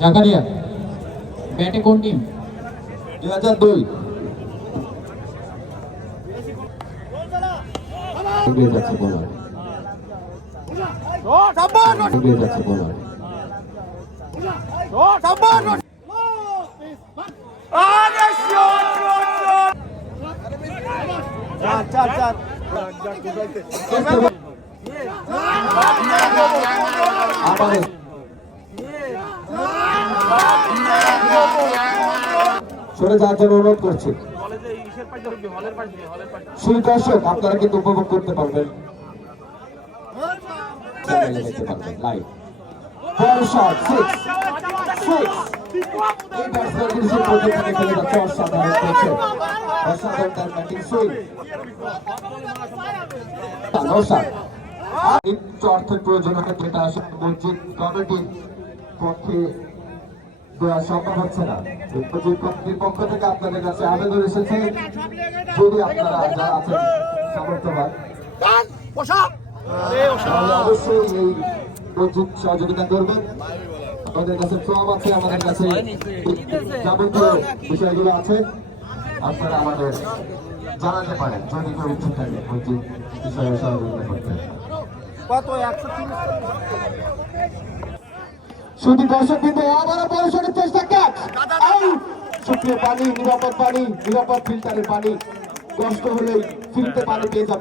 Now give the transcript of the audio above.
জাকারিয়া ব্যাটে কোন টিম? 2002 এগিয়ে যাচ্ছে বোলার এগিয়ে যাচ্ছে বোলার সরে যাওয়ার জন্য অনুরোধ করছি। সেই দর্শক আপনারা কিন্তু উপভোগ করতে পারবেন, দেখতে পারবেন লাইভ। বড় শট, সিক্স সিক্স। এই ব্যাটসম্যান কিন্তু সেই পর্যন্ত থেকে খেলে যাচ্ছে, অসাধারণ করছে, অসাধারণ তার ব্যাটিং সুইং। অর্থের প্রয়োজন হবে, যেটা আসলে মসজিদ কমিটির পক্ষে দেওয়া সম্ভব হচ্ছে না। মসজিদ কমিটির পক্ষ থেকে আপনাদের কাছে আবেদন এসেছে, যদি আপনারা যারা আছেন সামর্থ্যবান তাহলে অবশ্যই এই মসজিদ সহযোগিতা করবেন। আমাদের কাছে ফর্ম আছে, আমাদের কাছে যাবতীয় বিষয়গুলো আছে, আপনারা আমাদের জানাতে পারেন যদি কেউ ইচ্ছুক থাকে মসজিদ বিষয়ে সহযোগিতা করতে। শুধু দর্শক কিন্তু আবারও পরিসরের চেষ্টা, ক্যাচ শুকিয়ে পানি, নিরাপদ ফিল্টারের পানি, কষ্ট হলেই ফিল্টে পানি পেয়ে যাবে।